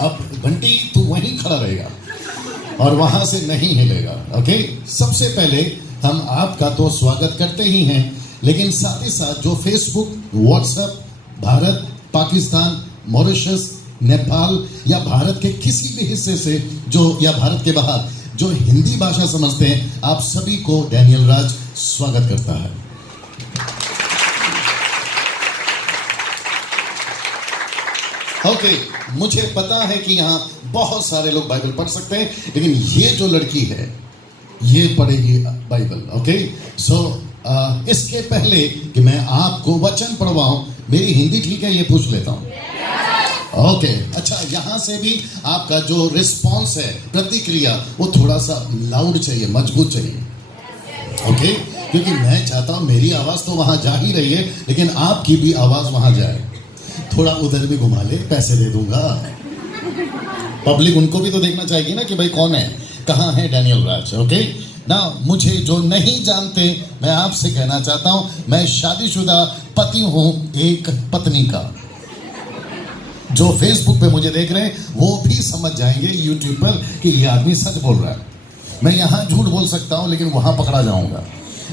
अब बंटी तू वहीं खड़ा रहेगा और वहां से नहीं हिलेगा, ओके। सबसे पहले हम आपका तो स्वागत करते ही हैं, लेकिन साथ ही साथ जो Facebook, WhatsApp, Bharat, Pakistan, Mauritius, Nepal या भारत के किसी भी हिस्से से जो या भारत के बाहर जो हिंदी भाषा समझते हैं, आप सभी को डैनियल राज स्वागत करता है। ओके, मुझे पता है कि यहाँ बहुत सारे लोग बाइबल पढ़ सकते हैं, लेकिन ये जो लड़की है ये पढ़ेगी बाइबल, ओके। सो इसके पहले कि मैं आपको वचन पढ़वाऊं, मेरी हिंदी ठीक है ये पूछ लेता हूं, ओके। अच्छा, यहां से भी आपका जो रिस्पॉन्स है, प्रतिक्रिया, वो थोड़ा सा लाउड चाहिए, मजबूत चाहिए, ओके। क्योंकि मैं चाहता हूं मेरी आवाज तो वहां जा ही रही है, लेकिन आपकी भी आवाज वहां जाए। थोड़ा उधर भी घुमा ले, पैसे दे दूंगा। पब्लिक उनको भी तो देखना चाहेगी ना कि भाई कौन है, कहां है डैनियल राज, ओके ना। मुझे जो नहीं जानते, मैं आपसे कहना चाहता हूं, मैं शादीशुदा पति हूं एक पत्नी का। जो फेसबुक पे मुझे देख रहे हैं वो भी समझ जाएंगे यूट्यूब पर कि ये आदमी सच बोल रहा है। मैं यहाँ झूठ बोल सकता हूँ, लेकिन वहां पकड़ा जाऊंगा।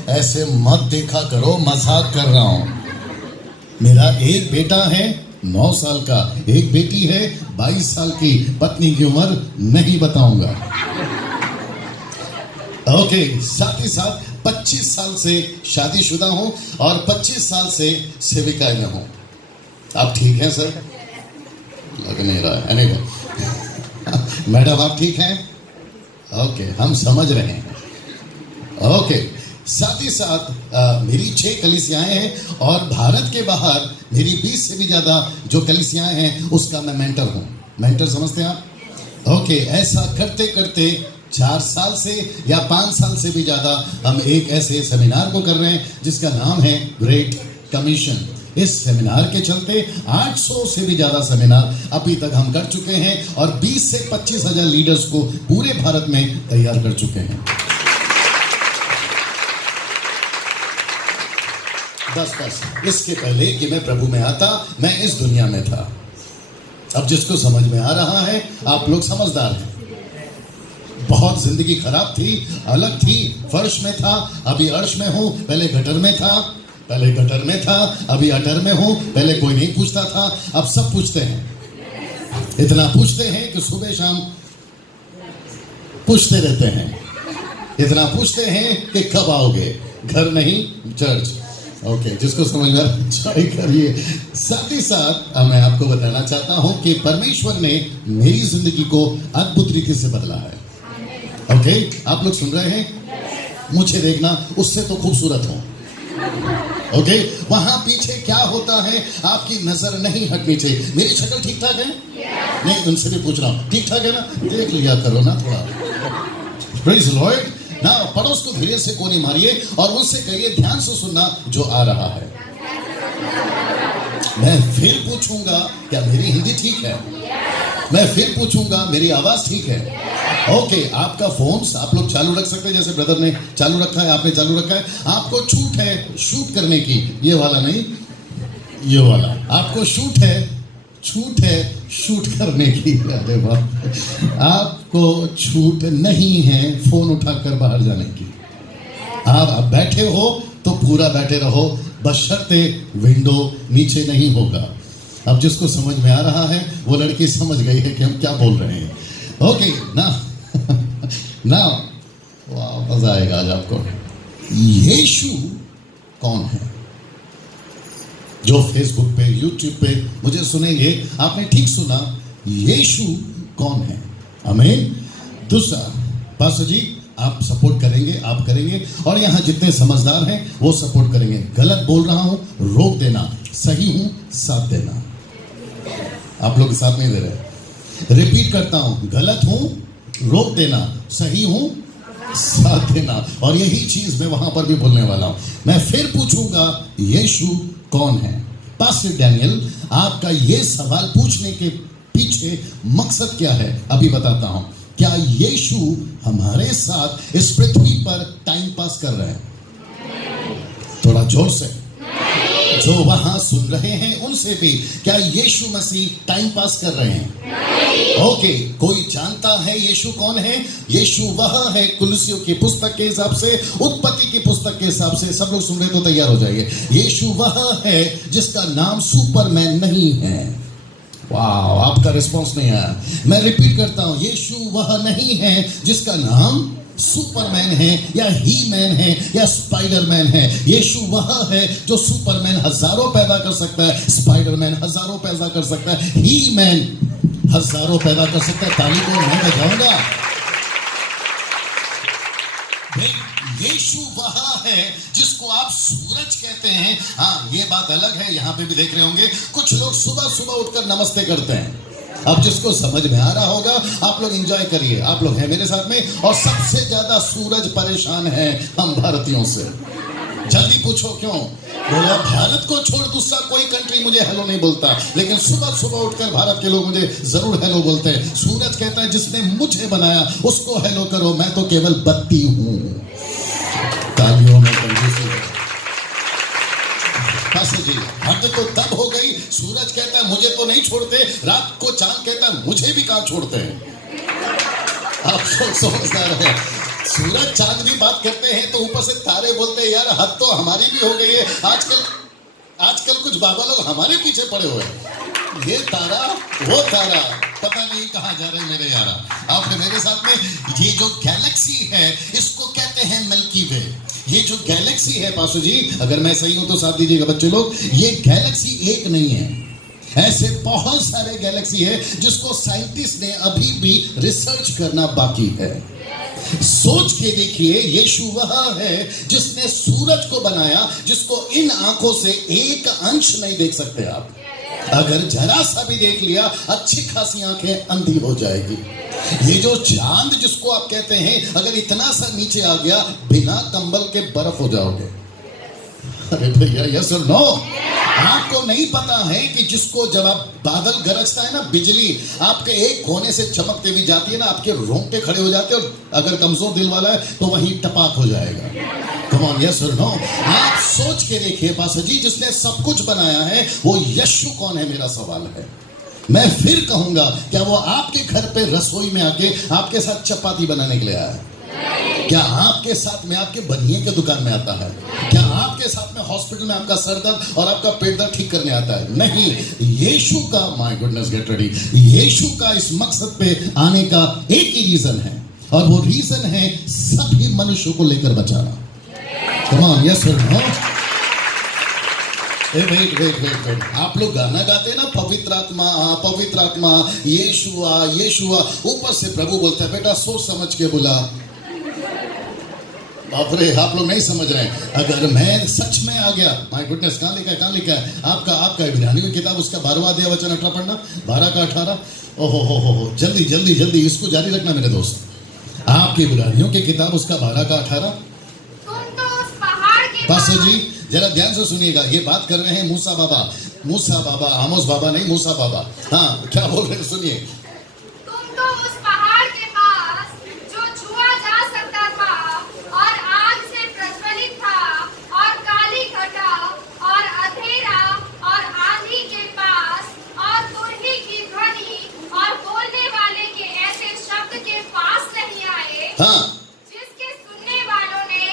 ऐसे मत देखा करो, मजाक कर रहा हूं। मेरा एक बेटा है 9 साल का, एक बेटी है 22 साल की, पत्नी की उम्र नहीं बताऊंगा, ओके। साथ ही साथ 25 साल से शादीशुदा हूं और 25 साल से सेविका में हूं। आप ठीक हैं सर? लग नहीं रहा है, नहीं। मैडम आप ठीक हैं? ओके, हम समझ रहे हैं, ओके। साथ ही साथ मेरी 6 कलीसियाएं हैं और भारत के बाहर मेरी 20 से भी ज़्यादा जो कलीसियाएं हैं उसका मैं मेंटर हूं। मेंटर समझते हैं आप? ओके। ऐसा करते करते 4 साल से या 5 साल से भी ज़्यादा हम एक ऐसे सेमिनार को कर रहे हैं जिसका नाम है ग्रेट कमीशन। इस सेमिनार के चलते 800 से भी ज्यादा सेमिनार अभी तक हम कर चुके हैं और 20 से 25 हजार लीडर्स को पूरे भारत में तैयार कर चुके हैं। बस इसके पहले कि मैं प्रभु में आता, मैं इस दुनिया में था। अब जिसको समझ में आ रहा है, आप लोग समझदार हैं। बहुत जिंदगी खराब थी, अलग थी, फर्श में था, अभी अर्श में हूं, पहले गटर में था, पहले गटर में था, अभी अटर में हूं। पहले कोई नहीं पूछता था, अब सब पूछते हैं। इतना पूछते हैं कि सुबह शाम पूछते रहते हैं। इतना पूछते हैं कि कब आओगे, घर नहीं चर्च, ओके। जिसको समझ में ट्राई करिए। साथ ही साथ मैं आपको बताना चाहता हूं कि परमेश्वर ने मेरी जिंदगी को अद्भुत रीति से बदला है, ओके। आप लोग सुन रहे हैं? मुझे देखना, उससे तो खूबसूरत हूं, ओके। वहां पीछे क्या होता है आपकी नजर नहीं हटनी चाहिए। मेरी शक्ल ठीक ठाक है? नहीं, उनसे भी पूछ रहा हूं, ठीक ठाक है ना? देख लिया करो ना थोड़ा। Praise the Lord. ना पड़ोस को धीरे से कोनी मारिए और उनसे कहिए ध्यान से सुनना जो आ रहा है। मैं फिर पूछूंगा क्या मेरी हिंदी ठीक है? मैं फिर पूछूंगा मेरी आवाज ठीक है? ओके। आपका फोन आप लोग चालू रख सकते हैं, जैसे ब्रदर ने चालू रखा है, आपने चालू रखा है। आपको छूट है शूट करने की, ये वाला नहीं, ये वाला। आपको छूट है शूट करने की। अरे बाप, आपको छूट नहीं है फोन उठाकर बाहर जाने की। आप बैठे हो तो पूरा बैठे रहो, बशर्ते विंडो नीचे नहीं होगा। अब जिसको समझ में आ रहा है वो लड़की समझ गई है कि हम क्या बोल रहे हैं, ओके ना। ना वाह, मजा आएगा आज आपको। यीशु कौन है? जो फेसबुक पे, यूट्यूब पे मुझे सुनेंगे, आपने ठीक सुना, यीशु कौन है? आमीन। दूसरा, पास्टर जी आप सपोर्ट करेंगे, आप करेंगे, और यहाँ जितने समझदार हैं वो सपोर्ट करेंगे। गलत बोल रहा हूं रोक देना, सही हूं साथ देना। आप लोग साथ नहीं दे रहे। रिपीट करता हूं, गलत हूं रोक देना, सही हूं साथ देना। और यही चीज मैं वहां पर भी बोलने वाला हूं। मैं फिर पूछूंगा यीशु कौन है? पास्टर डैनियल, आपका ये सवाल पूछने के पीछे मकसद क्या है अभी बताता हूं। क्या यीशु हमारे साथ इस पृथ्वी पर टाइम पास कर रहे हैं? थोड़ा जोर से। जो वहां सुन रहे हैं उनसे भी, क्या यीशु मसीह टाइम पास कर रहे हैं? ओके, कोई जानता है यीशु कौन है? यीशु वह है, कुलुसियों की पुस्तक के हिसाब से, उत्पत्ति की पुस्तक के हिसाब से, सब लोग सुन रहे तो तैयार हो जाइए। यीशु वह है जिसका नाम सुपरमैन नहीं है। वाह, आपका रिस्पॉन्स नहीं आया। मैं रिपीट करता हूं, यीशु वह नहीं है जिसका नाम सुपरमैन है या ही मैन है या स्पाइडरमैन है। यीशु वह है जो सुपरमैन हजारों पैदा कर सकता है, स्पाइडरमैन हजारों पैदा कर सकता है, ही मैन हजारों पैदा कर सकता है। ताली को मैं बजाऊंगा। यीशु वह है जिसको आप सूरज कहते हैं। हाँ, ये बात अलग है, यहां पे भी देख रहे होंगे कुछ लोग सुबह सुबह उठकर नमस्ते करते हैं। अब जिसको समझ में आ रहा होगा आप लोग एंजॉय करिए, आप लोग हैं मेरे साथ में। और सबसे ज्यादा सूरज परेशान है हम भारतीयों से। जल्दी पूछो क्यों? बोला भारत को छोड़ दूसरा कोई कंट्री मुझे हेलो नहीं बोलता, लेकिन सुबह सुबह उठकर भारत के लोग मुझे जरूर हेलो बोलते हैं। सूरज कहता है जिसने मुझे बनाया उसको हेलो करो, मैं तो केवल बत्ती हूं। तालियों में कंजूसी। जी, हद तो तब हो गई, सूरज कहता है मुझे तो नहीं छोड़ते, रात को चांद कहता है मुझे भी कहां छोड़ते हैं। आप समझदार हैं। सूरज चांद भी बात करते हैं तो ऊपर से तारे बोलते हैं यार हद तो हमारी भी हो गई है। आजकल कुछ बाबा लोग हमारे पीछे पड़े हुए हैं। ये तारा वो तारा, पता नहीं कहां जा रहे मेरे यारा। आपने मेरे साथ में ये जो गैलेक्सी है इसको कहते हैं मिल्की वे। ये जो गैलेक्सी है पासू जी, अगर मैं सही हूं तो साथ दीजिएगा बच्चे लोग, ये गैलेक्सी एक नहीं है, ऐसे बहुत सारे गैलेक्सी है जिसको साइंटिस्ट ने अभी भी रिसर्च करना बाकी है। सोच के देखिए, यीशु वह है जिसने सूरज को बनाया जिसको इन आंखों से एक अंश नहीं देख सकते आप। अगर जरा सा भी देख लिया अच्छी खासी आंखें अंधी हो जाएगी। ये जो चांद जिसको आप कहते हैं, अगर इतना सा नीचे आ गया बिना कंबल के बर्फ हो जाओगे। अरे भैया यस और नो? आपको नहीं पता है कि जिसको जब आप बादल गरजता है ना, बिजली आपके एक कोने से चमकते हुए जाती है ना, आपके रोंगटे खड़े हो जाते हैं, और अगर कमजोर दिल वाला है तो वहीं टपाक हो जाएगा। कम ऑन, यस और नो? आप सोच के देखिए पासा जी, जिसने सब कुछ बनाया है वो यीशु कौन है, मेरा सवाल है। मैं फिर कहूंगा, क्या वो आपके घर पे रसोई में आके आपके साथ चपाती बनाने के लिए आया है? क्या आपके साथ में आपके बनिए के दुकान में आता है? क्या आपके साथ में हॉस्पिटल में आपका सर दर्द और आपका पेट दर्द ठीक करने आता है? नहीं। यीशु का, माय गुडनेस गेट रेडी, यीशु का इस मकसद पे आने का एक ही रीजन है, और वो रीजन है सभी मनुष्यों को लेकर बचाना। कम ऑन, यस और नो? वेट, आप लोग गाना गाते हैं ना, पवित्र आत्मा यीशुआ यीशुआ, ऊपर से प्रभु बोलता है बेटा सोच समझ के बुला। बाप रे, आप लोग नहीं समझ रहे हैं। अगर मैं सच में आ गया, माय गुडनेस, कहां लिखा है आपका इब्रानियों की किताब, उसका 12वां अध्याय वचन 18 पढ़ना, 12 का 18। ओहो, जल्दी इसको जारी रखना मेरे दोस्त। आपकी इब्रानियों की किताब उसका 12 का 18। पास्टर जी जरा ध्यान से सुनिएगा, ये बात कर रहे हैं मूसा बाबा, आमोस बाबा नहीं, मूसा बाबा। हाँ, क्या बोल रहे हैं सुनिए। तुम तो उस पहाड़ के पास जो छुआ जा सकता था और आग से प्रज्वलित था और काली घटा और अंधेरा और आंधी के पास और तुरही की ध्वनि और बोलने वाले के ऐसे शब्द के पास नहीं आए। हाँ, जिसके सुनने वालों ने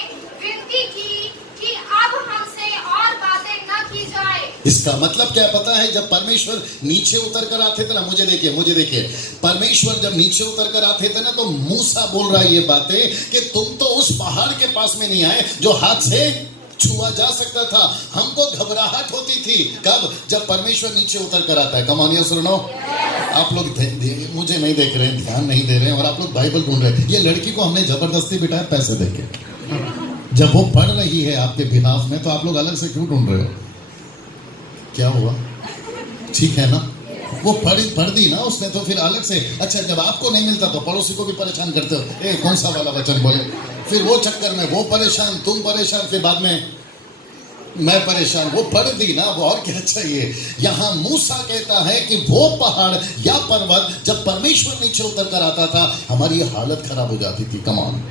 विनती की कि अब हमसे और बातें न की जाए। इसका मतलब क्या पता है? जब परमेश्वर नीचे उतर कर आते थे ना, मुझे देखिए, परमेश्वर जब नीचे उतर कर आते थे ना, तो मूसा बोल रहा है ये बातें कि तुम तो उस पहाड़ के पास में नहीं आए जो हाथ से छुआ जा सकता था। हमको घबराहट होती थी कब? जब परमेश्वर नीचे उतर कर आता है। कम ऑन, यस और नो? आप लोग मुझे नहीं देख रहे हैं, ध्यान नहीं दे रहे हैं, और आप लोग बाइबल ढूंढ रहे हैं। ये लड़की को हमने जबरदस्ती बिठाया पैसे देके। जब वो पढ़ रही है आपके बिहाफ में, तो आप लोग अलग से क्यों ढूंढ रहे हो? क्या हुआ? ठीक है ना? वो पढ़ दी ना उसने, तो फिर अलग से। अच्छा, जब आपको नहीं मिलता तो पड़ोसी को भी परेशान करते हो, कौन सा वाला वचन बोले, फिर वो चक्कर में वो परेशान, तुम परेशान, फिर बाद में मैं परेशान, वो पढ़ दी ना, वो और क्या चाहिए। यहां मूसा कहता है कि वो पहाड़ या पर्वत जब परमेश्वर नीचे उतर कर आता था, हमारी हालत खराब हो जाती थी। कम ऑन,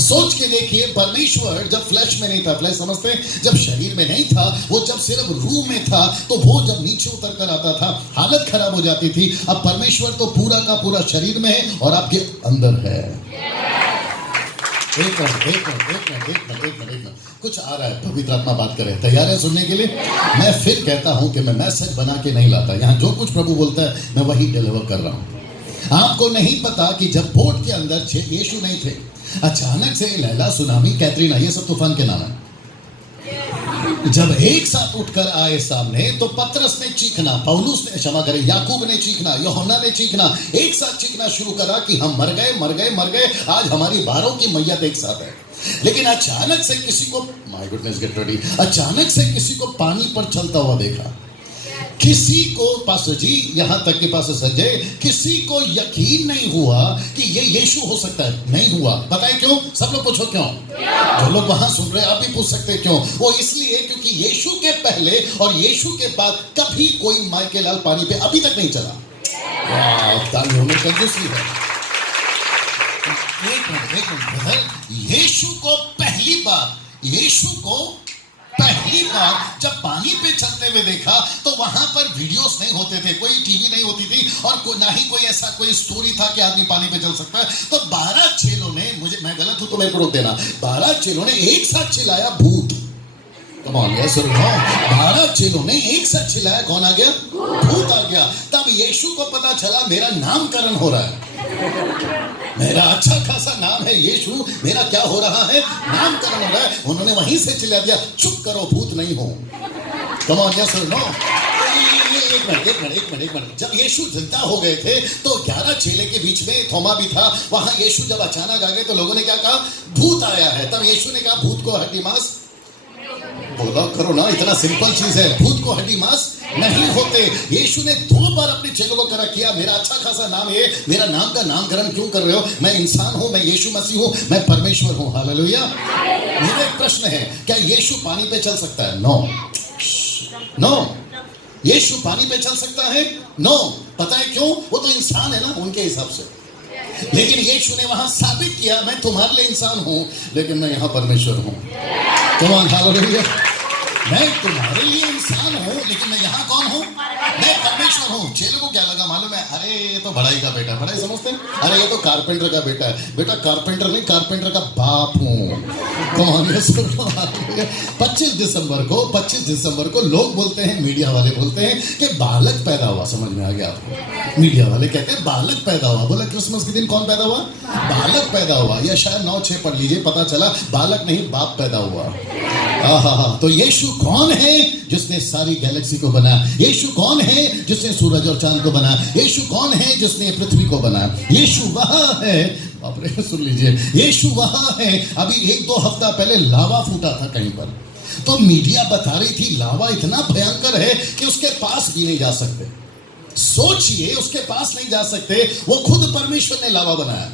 सोच के देखिए, परमेश्वर जब फ्लैश में नहीं था, फ्लैश समझते हैं, जब शरीर में नहीं था, वो जब सिर्फ रूह में था, तो वो जब नीचे उतर कर आता था, हालत खराब हो जाती थी। अब परमेश्वर तो पूरा का पूरा शरीर में है और आपके अंदर है। एक मिनट, कुछ आ रहा है, पवित्र आत्मा बात करे, तैयार है सुनने के लिए? मैं फिर कहता हूं कि मैं मैसेज बना के नहीं लाता, यहां जो कुछ प्रभु बोलता है मैं वही डिलीवर कर रहा हूं। आपको नहीं पता कि जब बोट के अंदर यीशु नहीं थे, अचानक से लैला, सुनामी, कैटरीना, ये सब तूफान के नाम है, जब एक साथ उठकर आए सामने, तो पतरस ने चीखना, पौलुस ने, क्षमा करें, याकूब ने चीखना, यूहन्ना ने चीखना, एक साथ चीखना शुरू करा कि हम मर गए, आज हमारी 12 की मैयत एक साथ है। लेकिन अचानक से किसी को, माय गुडनेस, गेट रेडी, अचानक से किसी को पानी पर चलता हुआ देखा। किसी को, पास्टर जी, यहां तक कि पास्टर संजय, किसी को यकीन नहीं हुआ कि ये यीशु हो सकता है। नहीं हुआ, बताएं क्यों? सब लोग पूछो क्यों? जो लोग वहां सुन रहे हैं, आप भी पूछ सकते हैं क्यों। वो इसलिए क्योंकि यीशु के पहले और यीशु के बाद कभी कोई माई के लाल पानी पे अभी तक नहीं चला। तालियों में कंजूसी है। एक मिनट, यीशु को पहली बार जब पानी पे चलते हुए देखा, तो वहां पर वीडियोस नहीं होते थे, कोई टीवी नहीं होती थी, और ना ही कोई ऐसा कोई स्टोरी था कि आदमी पानी पे चल सकता है। तो 12 चेलों ने, मैं गलत हूं तो मेरे को रोक देना, 12 चेलों ने एक साथ चिल्लाया, भूत। कम ऑन, यस और नो। 12 चेलों ने एक साथ चिल्लाया, कौन आ गया? भूत आ गया। तब यीशु को पता चला मेरा नामकरण हो रहा है, मेरा अच्छा खासा नाम है यीशु, मेरा क्या हो रहा है? नामकरण हो रहा है। उन्होंने वहीं से चिल्ला दिया, चुप करो, भूत नहीं हो। कम ऑन, यस और नो। एक मिनट, जब यीशु जिंदा हो गए थे तो 11 चेले के बीच में थोमा भी था। वहां यीशु जब अचानक आ गए तो लोगों ने क्या कहा? भूत आया है। तब यीशु ने कहा, भूत को हड्डी मांस, बोला करो ना, इतना सिंपल चीज है, भूत को हड्डी मांस नहीं होते। यीशु ने 2 बार अपने चेलों को करा किया, मेरा अच्छा खासा नाम है, मेरा नाम का नामकरण क्यों कर रहे हो? मैं इंसान हूं, मैं यीशु मसीह हूं, मैं परमेश्वर हूं। हालेलुया। मेरा एक प्रश्न है, क्या यीशु पानी पे चल सकता है? नो। यीशु पानी पे चल सकता है? नो। पता है क्यों? वो तो इंसान है ना, उनके हिसाब से। लेकिन यीशु ने वहां साबित किया, मैं तुम्हारे लिए इंसान हूं, लेकिन मैं यहां परमेश्वर हूं। Come on, hallelujah. मैं तुम्हारे लिए इंसान हूं, लेकिन मैं यहां कौन हूं? मैं परमेश्वर हूं। चेलों को क्या लगा मालूम है? अरे ये तो बड़ाई का बेटा, बड़ाई समझते हैं, अरे ये तो कारपेंटर का बेटा है। बेटा कारपेंटर नहीं, कारपेंटर का बाप हूं। 25 दिसंबर को लोग बोलते हैं, मीडिया वाले बोलते हैं कि बालक पैदा हुआ। समझ में आ गया आपको? मीडिया वाले कहते हैं बालक पैदा हुआ। बोला क्रिसमस के दिन कौन पैदा हुआ? बालक पैदा हुआ। या शायद 9-6 पढ़ लीजिए, पता चला बालक नहीं, बाप पैदा हुआ। तो यीशु कौन है जिसने सारी गैलेक्सी को बनाया? यीशु कौन है जिसने सूरज और चांद को बनाया? यीशु कौन है जिसने पृथ्वी को बनाया? यीशु वह है, बाप रे, सुन लीजिए, यीशु वह है। अभी 1-2 हफ्ता पहले लावा फूटा था कहीं पर, तो मीडिया बता रही थी लावा इतना भयंकर है कि उसके पास भी नहीं जा सकते। सोचिए, उसके पास नहीं जा सकते, वो खुद परमेश्वर ने लावा बनाया।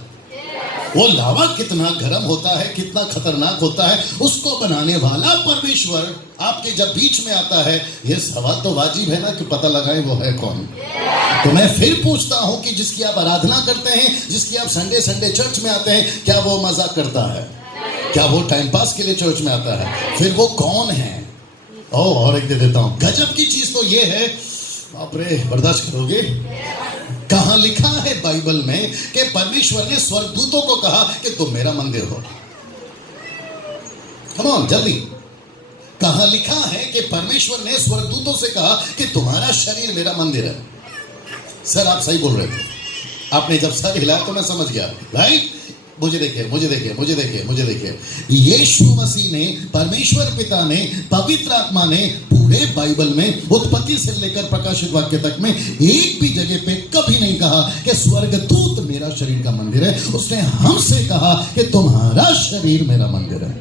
वो लावा कितना गर्म होता है, कितना खतरनाक होता है, उसको बनाने वाला परमेश्वर आपके जब बीच में आता है, ये सवाल तो वाजिब है ना कि पता लगाए वो है कौन। तो मैं फिर पूछता हूं कि जिसकी आप आराधना करते हैं, जिसकी आप संडे चर्च में आते हैं, क्या वो मजाक करता है? क्या वो टाइम पास के लिए चर्च में आता है? फिर वो कौन है? और एक दे देता हूं, गजब की चीज तो ये है, बाप रे, बर्दाश्त करोगे? कहां लिखा है बाइबल में कि परमेश्वर ने स्वर्गदूतों को कहा कि तुम मेरा मंदिर हो? कम ऑन, जल्दी। कहां लिखा है कि परमेश्वर ने स्वर्गदूतों से कहा कि तुम्हारा शरीर मेरा मंदिर है? सर आप सही बोल रहे थे, आपने जब सर हिलाया तो मैं समझ गया, राइट? मुझे देखिए, यीशु मसीह ने, परमेश्वर पिता ने, पवित्र आत्मा ने पूरे बाइबल में उत्पत्ति से लेकर प्रकाशित वाक्य तक में एक भी जगह पे कभी नहीं कहा कि स्वर्गदूत मेरा शरीर का मंदिर है। उसने हमसे कहा कि तुम्हारा शरीर मेरा मंदिर है।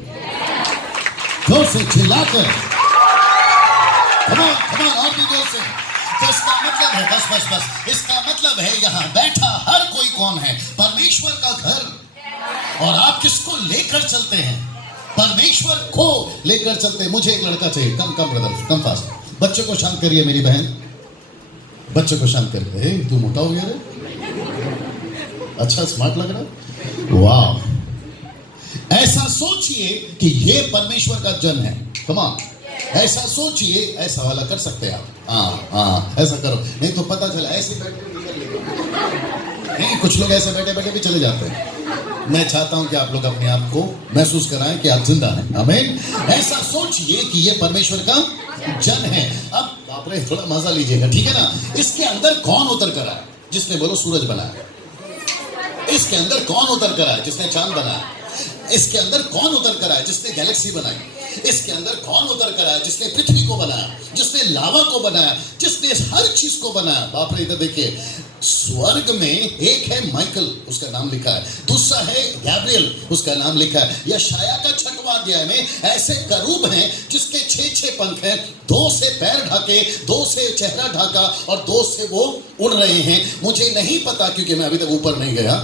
जोर से चिल्लाकर, कम ऑन, और भी जोर से। तो इसका मतलब है, बस, इसका मतलब है यहां बैठा हर कोई कौन है? परमेश्वर का घर। और आप किसको लेकर चलते हैं? परमेश्वर परमेश्वर को लेकर चलते। मुझे एक लड़का चाहिए। कम ब्रदर, कम फास्ट। बच्चे को शांत करिए मेरी बहन, बच्चे को शांत करिए। तू मोटा हो गया रे, अच्छा स्मार्ट लग रहा है, वाह। ऐसा सोचिए कि ये परमेश्वर का जन है। कम ऑन, ऐसा सोचिए। ऐसा वाला कर सकते हैं आप। हाँ, ऐसा करो, नहीं तो पता चला ऐसे बैठे नहीं, कुछ लोग ऐसे बैठे बैठे भी चले जाते हैं। मैं चाहता हूं कि आप लोग अपने आप को महसूस कराएं कि आप जिंदा हैं। आमीन। ऐसा सोचिए कि ये परमेश्वर का जन है। अब बाप रे, थोड़ा मजा लीजिएगा, ठीक है ना। इसके अंदर कौन उतर कर आया? जिसने बोलो सूरज बनाया। इसके अंदर कौन उतर कर आया? जिसने चांद बनाया। इसके अंदर कौन उतर कर आया? जिसने गैलेक्सी बनाई। इसके अंदर कौन उतर कर आया? जिसने पृथ्वी को बनाया, जिसने लावा को बनाया, जिसने हर चीज को बनाया। बाप रे, इधर देखिए, स्वर्ग में एक है माइकल, उसका नाम लिखा है। दूसरा है गैब्रियल, उसका नाम लिखा है। यशाया का 6वां अध्याय में ऐसे करूब हैं जिसके 6 पंख हैं, 2 से पैर ढाके, 2 से चेहरा ढाका और 2 से वो उड़ रहे हैं। मुझे नहीं पता, क्योंकि मैं अभी तक ऊपर नहीं गया,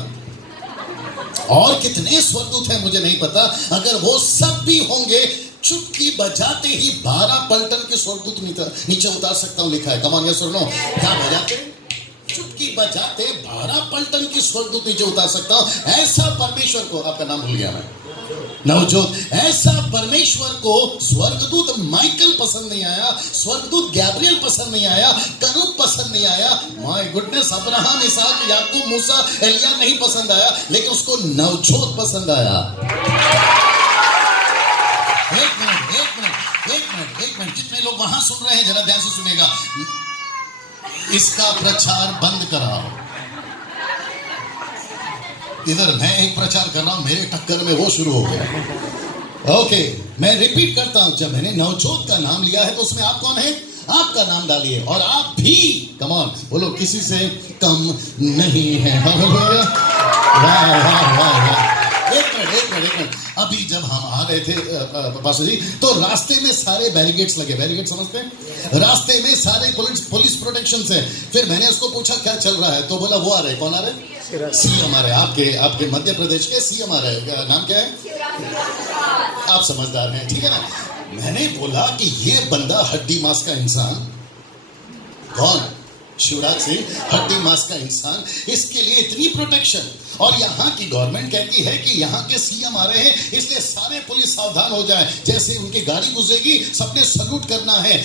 और कितने स्वर्गदूत हैं मुझे नहीं पता। अगर वो सब भी होंगे, चुटकी बजाते ही 12 पलटन के स्वर्गदूत नीचे उतार सकता हूं, लिखा है। कमान या सुनो, क्या बजाते? चुटकी बजाते 12 पलटन की स्वर्गदूत नीचे उतार सकता हूं। ऐसा परमेश्वर को, आपका नाम भूल गया मैं, नवजोत, ऐसा परमेश्वर को स्वर्गदूत माइकल पसंद नहीं आया, स्वर्गदूत गैब्रियल पसंद नहीं आया, करूब पसंद नहीं आया। माय गुडनेस, अब्राहम, इसहाक, याकूब, मूसा, एलिया नहीं पसंद आया, लेकिन उसको नवजोत पसंद आया। एक मिनट, जितने लोग वहां सुन रहे हैं जरा ध्यान से सुनेगा। इसका प्रचार बंद कराओ। इधर मैं एक प्रचार कर रहा हूं, मेरे टक्कर में वो शुरू हो गया। ओके, मैं रिपीट करता हूं। जब मैंने नवजोत का नाम लिया है तो उसमें आप कौन है? आपका नाम डालिए, और आप भी, कम ऑन बोलो, किसी से कम नहीं है। हालेलुया, वाह वाह वाह वाह। एक मिनट। अभी जब हम आ रहे थे पास्टर जी, तो रास्ते में सारे बैरिकेड्स लगे। बैरिकेड समझते हैं? रास्ते में सारे पुलिस प्रोटेक्शन है। फिर मैंने उसको पूछा क्या चल रहा है, तो बोला वो आ रहे। कौन आ रहे? सीएम आ रहे। आपके मध्य प्रदेश के सीएम आ रहे। नाम क्या है? आप समझदार हैं, ठीक है ना। मैंने बोला कि ये बंदा हड्डी मांस का इंसान, कौन? शिवराज सिंह, हड्डी मांस का इंसान, इसके लिए इतनी प्रोटेक्शन। और यहाँ की गवर्नमेंट कहती है कि यहाँ के सीएम आ रहे हैं, इसलिए सारे पुलिस सावधान हो जाए। जैसे उनकी गाड़ी गुजरेगी, सबने सल्यूट करना है।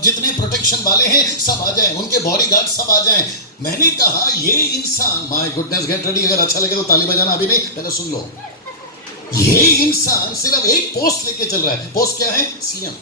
जितने प्रोटेक्शन वाले हैं सब आ जाएं, उनके बॉडीगार्ड सब आ जाएं। मैंने कहा ये इंसान, माय गुडनेस, गेट रेडी। अगर अच्छा लगे तो ताली बजाना, अभी नहीं, पहले सुन लो। ये इंसान सिर्फ एक पोस्ट लेके चल रहा है। पोस्ट क्या है? सीएम।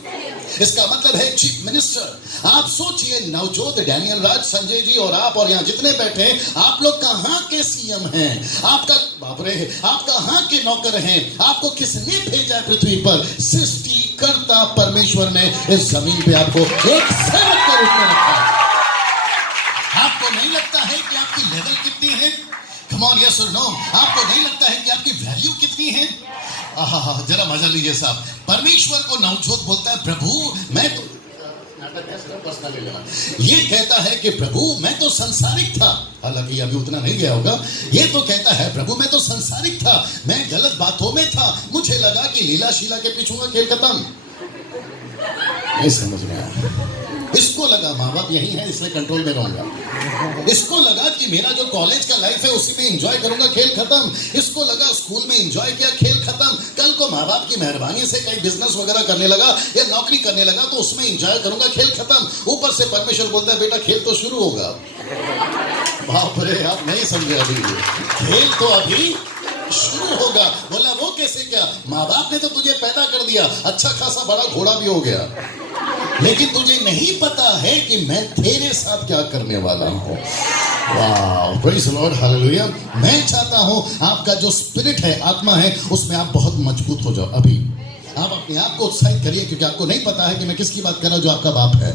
इसका मतलब है चीफ मिनिस्टर। आप सोचिए, नवजोत, डैनियल राज, संजय जी और आप और यहाँ जितने बैठे हैं, आप लोग कहाँ के सीएम हैं? आपका, बाप रे, आप कहाँ के नौकर हैं? आपको किसने भेजा पृथ्वी पर? सृष्टिकर्ता परमेश्वर ने इस जमीन पे आपको एक सेवक के रूप में रखा है। आपको नहीं लगता है कि आपकी लेवल कितनी है? Come on, yes or no? आपको नहीं लगता है कि आपकी वैल्यू कितनी है? जरा मजा लीजिए साहब। परमेश्वर को नवजोत बोलता है, प्रभु मैं तो, ये कहता है कि प्रभु मैं तो संसारिक था। हालांकि अभी उतना नहीं गया होगा। ये तो कहता है, प्रभु मैं तो संसारिक था, मैं गलत बातों में था, मुझे लगा कि लीला शीला के पीछूंगा, खेल खत्म। नहीं समझ में आया। इसको लगा माँ बाप यही है इसलिए कंट्रोल में रहूंगा। इसको लगा कि मेरा जो कॉलेज का लाइफ है उसी में एंजॉय करूंगा, खेल खत्म। इसको लगा स्कूल में एंजॉय किया, खेल खत्म। कल को माँ बाप की मेहरबानी से कहीं बिजनेस वगैरह करने लगा या नौकरी करने लगा तो उसमें एंजॉय करूंगा, खेल खत्म। ऊपर से परमेश्वर बोलता है, बेटा खेल तो शुरू होगा। बाप रे, आप नहीं समझे, अभी खेल तो अभी शुरू होगा। बोला वो कैसे? क्या माँ बाप ने तो तुझे पैदा कर दिया, अच्छा खासा बड़ा घोड़ा भी हो गया, लेकिन तुझे नहीं पता है कि मैं तेरे साथ क्या करने वाला हूं। वाह, प्रेज़ द लॉर्ड, हालेलुया। मैं चाहता हूं आपका जो स्पिरिट है, आत्मा है, उसमें आप बहुत मजबूत हो जाओ। अभी आप अपने आप को उत्साहित करिए, क्योंकि आपको नहीं पता है कि मैं किसकी बात कर रहा हूं। जो आपका बाप है,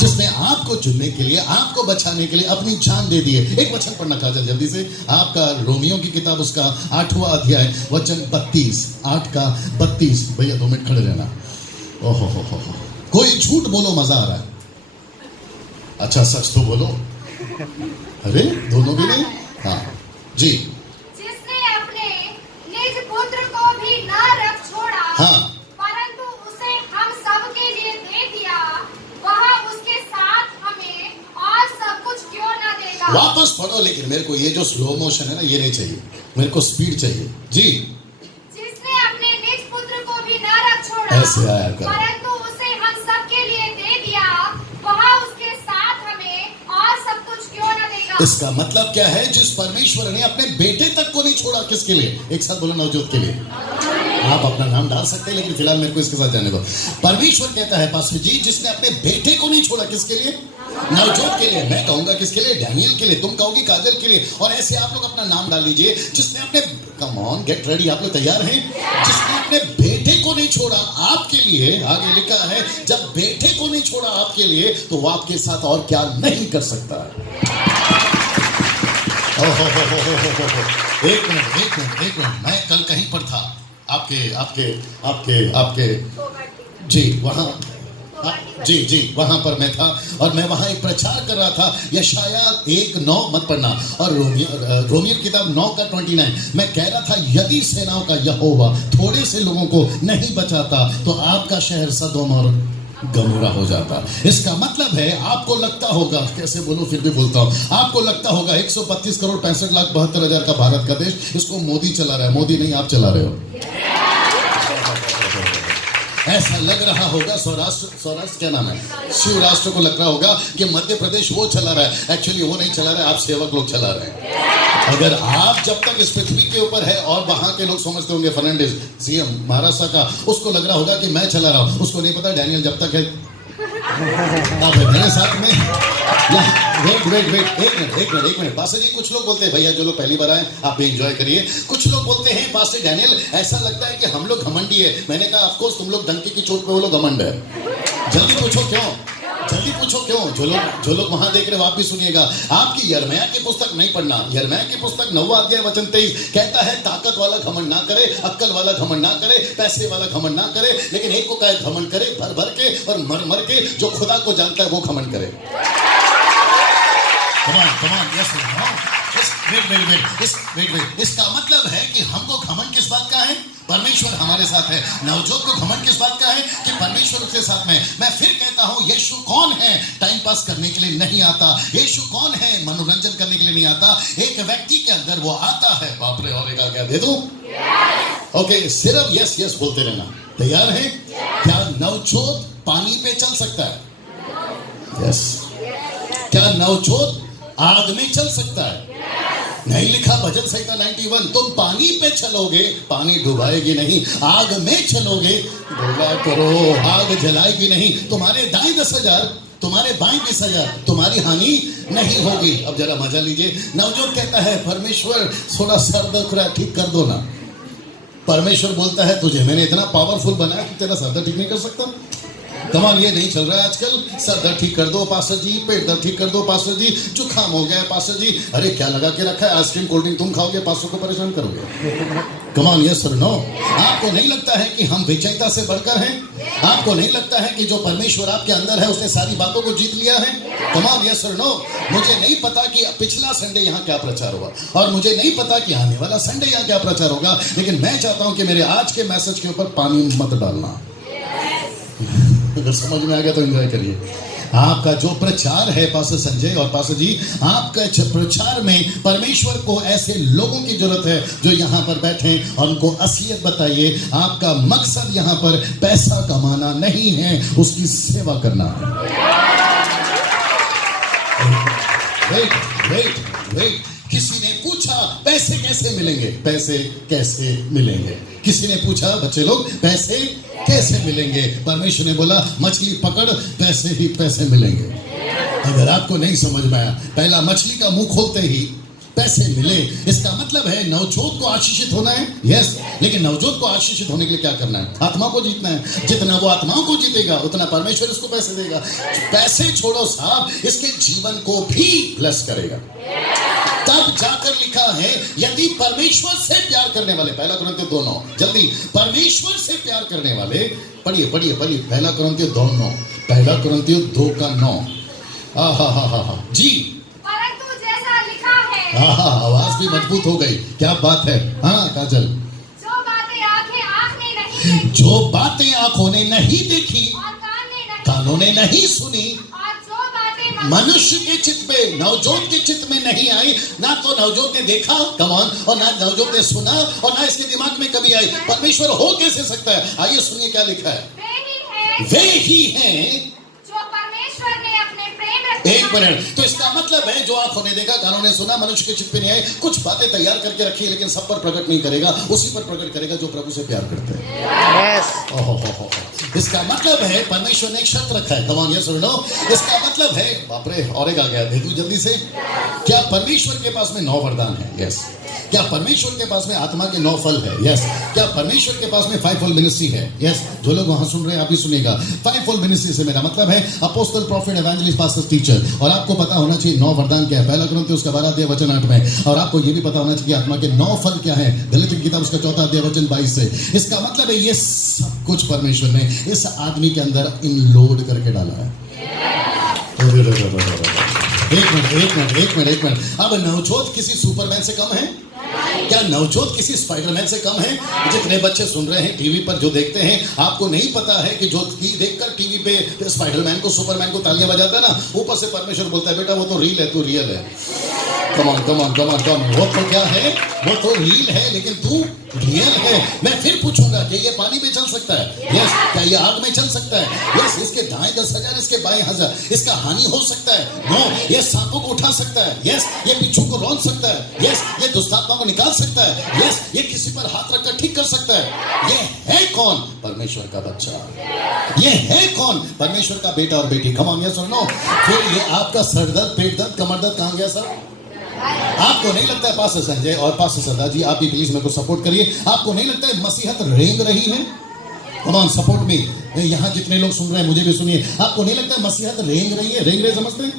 जिसने आपको चुनने के लिए, आपको बचाने के लिए अपनी जान दे दी है। एक वचन पढ़ना काजल जल्दी से, आपका रोमियो की किताब, उसका 8वां अध्याय, वचन 32, 8 का 32। भैया 2 मिनट खड़े रहना। ओहो, कोई झूठ बोलो, मजा आ रहा है। अच्छा सच तो बोलो। अरे दोनों भी नहीं। हाँ जी। जिसने अपने निज पुत्र को भी न रख छोड़ा, वापस पढ़ो, लेकिन मेरे को ये जो स्लो मोशन है ना, ये नहीं चाहिए, मेरे को स्पीड चाहिए जी। जिसने अपने निज पुत्र को भी न रख छोड़ा, ऐसे आया कर। परंतु उसे हम सब के लिए दे दिया, वह उसके साथ हमें और सब कुछ क्यों न देगा। इसका मतलब क्या है? जिस परमेश्वर ने अपने बेटे तक को नहीं छोड़ा, किसके लिए? एक साथ बोलो, नवजोत के लिए। आप अपना नाम डाल सकते हैं, लेकिन फिलहाल मेरे को इसके साथ जाने दो। परमेश्वर कहता है पास्टर जी, जिसने अपने बेटे को नहीं छोड़ा, किसके लिए? नवजोत के लिए। मैं कहूंगा किसके लिए? डैनियल के लिए। तुम कहोगी काजल के लिए। और ऐसे आप लोग अपना नाम डाल लीजिए। जिसने अपने, कम ऑन, गेट रेडी, आप लोग तैयार हैं? जिसने अपने बेटे को नहीं छोड़ा आपके लिए, आगे लिखा है, जब बेटे को नहीं छोड़ा आपके लिए, तो वो आपके साथ और क्या नहीं कर सकता है। एक मिनट, मैं कल कहीं पर था, आपके जी वहां, जी वहां पर मैं था, और मैं वहां एक प्रचार कर रहा था। यशाया 1:9 मत पढ़ना, और रोमियो किताब 9:29। मैं कह रहा था, यदि सेनाओं का यहोवा थोड़े से लोगों को नहीं बचाता, तो आपका शहर सदोम और गमोरा हो जाता। इसका मतलब है, आपको लगता होगा, कैसे बोलूं फिर भी बोलता हूं, आपको लगता होगा 132 करोड़ 65,72,000 का भारत का देश, इसको मोदी चला रहा है। मोदी नहीं, आप चला रहे हो। ऐसा लग रहा होगा, सौराष्ट्र क्या नाम है, शिवराष्ट्र को लग रहा होगा कि मध्य प्रदेश वो चला रहा है। एक्चुअली वो नहीं चला रहा है, आप सेवक लोग चला रहे हैं। अगर आप जब तक इस पृथ्वी के ऊपर है, और वहां के लोग समझते होंगे फर्नांडिस सीएम महाराष्ट्र का, उसको लग रहा होगा कि मैं चला रहा हूं। उसको नहीं पता डैनियल जब तक है, आप मेरे साथ में। एक मिनट पास्टर जी, कुछ लोग बोलते हैं, भैया जो लोग पहली बार आए आप भी एंजॉय करिए। कुछ लोग बोलते हैं, पास्टर डैनियल ऐसा लगता है कि हम लोग घमंडी है। मैंने कहा, ऑफ कोर्स तुम लोग डंकी की चोट पे वो लोग घमंड है। जल्दी पूछो क्यों? जो लोग वहां देख रहे हो, आप भी सुनिएगा। आपकी यिर्मयाह की पुस्तक नहीं पढ़ना। यिर्मयाह की पुस्तक 9वां अध्याय वचन 23 कहता है, ताकत वाला घमंड ना करे, अक्ल वाला घमंड ना करे, पैसे वाला घमंड ना करे, लेकिन एक को कहे घमंड करे, भर भर के और मर मर के। जो खुदा को जानता है वो घमंड करे। Come on, yes or no? Wait. इसका मतलब है कि हमको घमंड किस बात का है? परमेश्वर हमारे साथ है। नवजोत को घमंड किस बात का है? कि परमेश्वर उसके साथ में। मैं फिर कहता हूं, यीशु कौन है? टाइम पास करने के लिए नहीं आता। यीशु कौन है? मनोरंजन करने के लिए नहीं आता। एक व्यक्ति के अंदर वो आता है। बाप रे, और एक आ गया, दे दूं? ओके, सिर्फ यस बोलते रहना। तैयार है? क्या नवजोत पानी पे चल सकता है? यस। क्या नवजोत आग में चल सकता है? नहीं लिखा भजन संहिता 91, तुम पानी पे चलोगे, पानी डुबाएगी नहीं। आग में चलोगे, डुबा करो, आग जलाएगी नहीं। तुम्हारे दाएं 10,000, तुम्हारे बाएं 20,000, तुम्हारी हानि नहीं होगी। अब जरा मजा लीजिए। नवजोत कहता है, परमेश्वर थोड़ा सर दर्द रहा है, ठीक कर दो ना। परमेश्वर बोलता है, तुझे मैंने इतना पावरफुल बनाया कि तेरा सर दर्द ठीक नहीं कर सकता। कमाल, ये नहीं चल रहा है आजकल। सर दर्द ठीक कर दो पास्टर जी, पेट दर्द ठीक कर दो पास्टर जी, जुकाम हो गया है पास्टर जी। अरे क्या लगा के रखा है? आइसक्रीम कोल्ड ड्रिंक तुम खाओगे, पास्टर को परेशान करोगे। कमाल, यस और नो? आपको नहीं लगता है कि हम विजयता से बढ़कर हैं? आपको नहीं लगता है कि जो परमेश्वर आपके अंदर है उसने सारी बातों को जीत लिया है? कमाल, यस और नो? मुझे नहीं पता कि पिछला संडे यहाँ क्या प्रचार हुआ, और मुझे नहीं पता कि आने वाला संडे यहाँ क्या प्रचार होगा, लेकिन मैं चाहता हूँ कि मेरे आज के मैसेज के ऊपर पानी मत डालना। अगर समझ में आ गया तो एंजॉय करिए। आपका जो प्रचार है पास्टर संजय और पास्टर जी, आपका प्रचार में परमेश्वर को ऐसे लोगों की जरूरत है जो यहाँ पर बैठे और उनको असलियत बताइए। आपका मकसद यहाँ पर पैसा कमाना नहीं है, उसकी सेवा करना है। वेट। किसी ने पूछा, पैसे कैसे मिलेंगे? पैसे कैसे मिलेंगे? किसी ने पूछा, बच्चे लोग, पैसे कैसे मिलेंगे? परमेश्वर ने बोला, मछली पकड़, पैसे ही पैसे मिलेंगे। अगर आपको नहीं समझ में आया, पहला मछली का मुंह खोलते ही पैसे मिले। इसका मतलब है नवजोत को आशीषित होना है। यस, लेकिन नवजोत को आशीषित होने के लिए क्या करना है? आत्मा को जीतना है। जितना वो आत्माओं को जीतेगा, उतना परमेश्वर इसको पैसे देगा। पैसे छोड़ो साहब, इसके जीवन को भी ब्लेस करेगा। तब जाकर लिखा है, यदि परमेश्वर से प्यार करने वाले, पहला कुरिन्थियों 2:9, जल्दी, परमेश्वर से प्यार करने वाले, पढ़िए, पहला कुरिन्थियों 2:9, पहला कुरिन्थियों 2:9। जी, परंतु जैसा लिखा है। आवाज भी मजबूत हो गई। क्या बात है? हाँ काजल, जो बातें आंख ने नहीं देखी, जो बातें आंखों ने नहीं देखी, और कानों ने नहीं सुनी, और जो बातें मनुष्य के चित्त में, नवजोत के चित्त में नहीं आई। ना तो नवजोत ने देखा, कम ऑन, और ना नवजोत ने सुना, और ना इसके दिमाग में कभी आई। परमेश्वर हो कैसे सकता है? आइए सुनिए क्या लिखा है। वे ही हैं जो परमेश्वर ने अपने प्रेम रखने एक मिनट, तो इसका मतलब है जो आंखों ने देखा, कानों ने सुना, मनुष्य के चित्त में नहीं आए, कुछ बातें तैयार करके रखी है, लेकिन सब पर प्रकट नहीं करेगा। उसी पर प्रकट करेगा जो प्रभु से प्यार करते हैं। ओहो, इसका मतलब है परमेश्वर ने एक शर्त रखा है। कम ऑन, यस और नो। इसका मतलब है, बाप रे, और एक आ गया, देखो जल्दी से। क्या परमेश्वर के पास में 9 वरदान है? यस। क्या परमेश्वर के पास में आत्मा के 9 फल है? यस। क्या परमेश्वर के पास में 5 फोल्ड मिनिस्ट्री है? यस। जो लोग वहां सुन रहे हैं आप भी सुनिएगा। 5 फोल्ड मिनिस्ट्री से मेरा मतलब है apostle, profit, evangelist, pastor, teacher. और आपको पता होना चाहिए 9 वरदान क्या है। पहला कुरिन्थियों उसका 12 अध्याय वचन 8 में। और आपको ये भी पता होना चाहिए आत्मा के 9 फल क्या है। गलाती की किताब उसका 4 अध्याय वचन 22 से। इसका मतलब है ये सब कुछ परमेश्वर ने इस आदमी के अंदर इनलोड करके डाला है। एक मिनट। अब नवजोत किसी सुपरमैन से कम है? क्या नवजोत किसी स्पाइडरमैन से कम है? जितने बच्चे सुन रहे हैं टीवी पर जो देखते हैं, आपको नहीं पता है कि जो देखकर टीवी पे स्पाइडरमैन को, सुपरमैन को तालियां बजाता है ना, ऊपर से परमेश्वर बोलता है बेटा वो तो रील है, तू रियल है। Come on. वो तो क्या है? वो तो रील है, लेकिन तू रियल है। मैं फिर पूछूंगा कि ये पानी में चल सकता है? यस। क्या ये आग में चल सकता है? यस। इसके दाएं 10,000, इसके बाएं 1,000। इसका हानि हो सकता है? नो। ये सांपों को उठा सकता है? यस। ये बिच्छू को रौंद सकता है? यस। ये दुष्टात्मा को निकाल सकता है? यस। ये किसी पर हाथ रखकर ठीक कर सकता है? ये है कौन? परमेश्वर का बच्चा। ये है कौन? परमेश्वर का बेटा और बेटी। कम ऑन, यस और नो। फिर ये आपका सर दर्द, पेट दर्द, कमर दर्द कहां गया सर? आपको नहीं लगता है पास्टर संजय और पास्टर सरदार जी, आप भी प्लीज मेरे को सपोर्ट करिए, आपको नहीं लगता है मसीहत रेंग रही है? Come on, support me. यहां जितने लोग सुन रहे हैं मुझे भी सुनिए। आपको नहीं लगता है मसीहत रेंग रही है? रेंग रहे समझते हैं?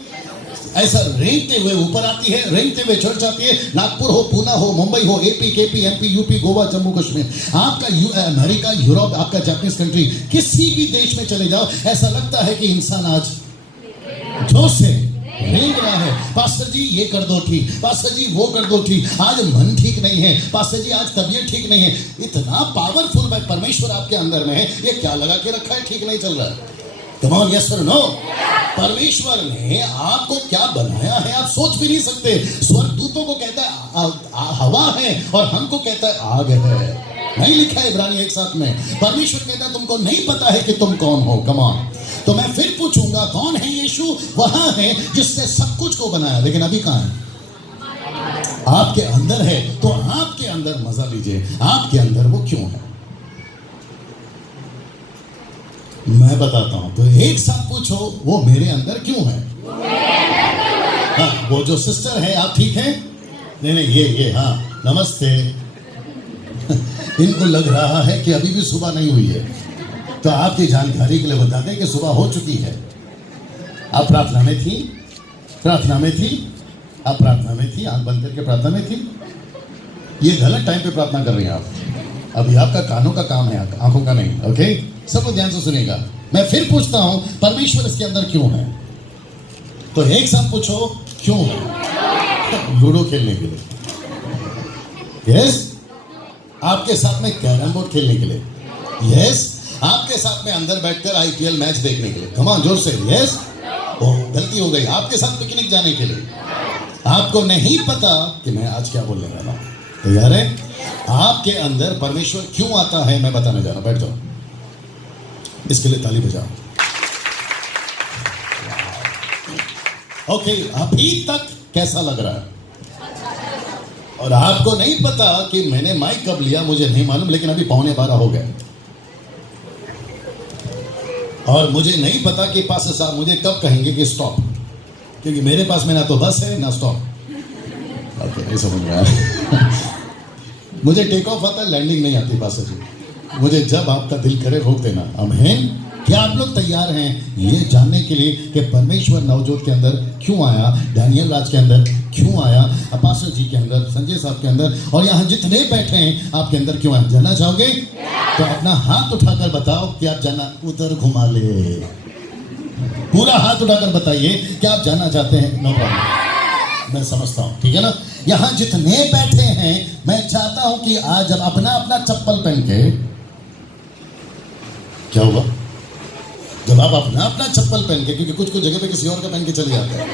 ऐसा रेंगते हुए ऊपर आती है, रेंगते हुए चढ़ जाती है। नागपुर हो, पूना हो, मुंबई हो, AP, KP, MP, UP, Goa, Jammu Kashmir, आपका अमेरिका, यूरोप, आपका जापानीज कंट्री, किसी भी देश में चले जाओ, ऐसा लगता है कि इंसान आज जोश से रेंग रहा है। पास्टर जी ये कर दो ठीक, पास्टर जी वो कर दो ठीक, आज मन ठीक नहीं है, पास्टर जी आज तबीयत ठीक नहीं है। इतना पावरफुल परमेश्वर आपके अंदर में है, ये क्या लगा के रखा है ठीक नहीं चल रहा है? कम ऑन, यस और नो। परमेश्वर ने आपको क्या बनाया है आप सोच भी नहीं सकते। स्वर्गदूतों को कहता है हवा है और हमको कहता है आग है। नहीं लिखा है इब्रानी 1:7 में। परमेश्वर कहता है तुमको नहीं पता है कि तुम कौन हो। Come on. तो मैं फिर पूछूंगा कौन है यीशु? वहां है जिसने सब कुछ को बनाया, लेकिन अभी कहां है? आपके अंदर है। तो आपके अंदर मजा लीजिए, आपके अंदर वो क्यों है मैं बताता हूं। तो एक साथ पूछो वो मेरे अंदर क्यों है? हाँ, वो जो सिस्टर है आप ठीक है? नहीं ये हाँ नमस्ते। इनको लग रहा है कि अभी भी सुबह नहीं हुई है, तो आपकी जानकारी के लिए बता दें कि सुबह हो चुकी है। आप प्रार्थना में थी, आप प्रार्थना में थी, आंख बंद करके प्रार्थना में थी। ये गलत टाइम पे प्रार्थना कर रही हैं आप। अभी आपका कानों का काम है, आंखों का नहीं। ओके, सब ध्यान से सुनेगा। मैं फिर पूछता हूं परमेश्वर इसके अंदर क्यों है? तो एक साथ पूछो क्यों है? लूडो खेलने के लिए। यस। आपके साथ में कैरम बोर्ड खेलने के लिए। यस। आपके साथ में अंदर बैठकर आईपीएल मैच देखने के लिए। कम ऑन, जोर से। यस। ओह गलती हो गई। आपके साथ पिकनिक जाने के लिए। आपको नहीं पता कि मैं आज क्या बोलने वाला हूं। तैयार है? आपके अंदर परमेश्वर क्यों आता है मैं बताने जा रहा हूं। बैठ जाओ, इसके लिए ताली बजाओ। ओके, अभी तक कैसा लग रहा है? और आपको नहीं पता कि मैंने माइक कब लिया मुझे नहीं मालूम, लेकिन अभी 11:15 हो गए। और मुझे नहीं पता कि पास्टर साहब मुझे कब कहेंगे कि स्टॉप, क्योंकि मेरे पास में ना तो बस है ना स्टॉप। ओके, नहीं समझ में आया। मुझे टेक ऑफ आता है, लैंडिंग नहीं आती पास्टर जी। मुझे जब आपका दिल करे रोक देना। आमीन। क्या आप लोग तैयार हैं ये जानने के लिए कि परमेश्वर नवजोत के अंदर क्यों आया, डैनियल राज के अंदर क्यों आया, पास्टर जी के अंदर, संजय साहब के अंदर, और यहाँ जितने बैठे हैं आपके अंदर क्यों आया? जानना चाहोगे? तो अपना हाथ उठाकर बताओ कि आप जानना। उधर घुमा ले, पूरा हाथ उठाकर बताइए कि आप जानना चाहते हैं। नो प्रॉब्लम, मैं समझता हूँ, ठीक है ना। यहाँ जितने बैठे हैं मैं चाहता हूं कि आज अपना अपना चप्पल पहन के, क्या हुआ, जब आप अपना अपना चप्पल पहन के, क्योंकि कुछ कुछ जगह पे किसी और का पहन के चले जाते हैं,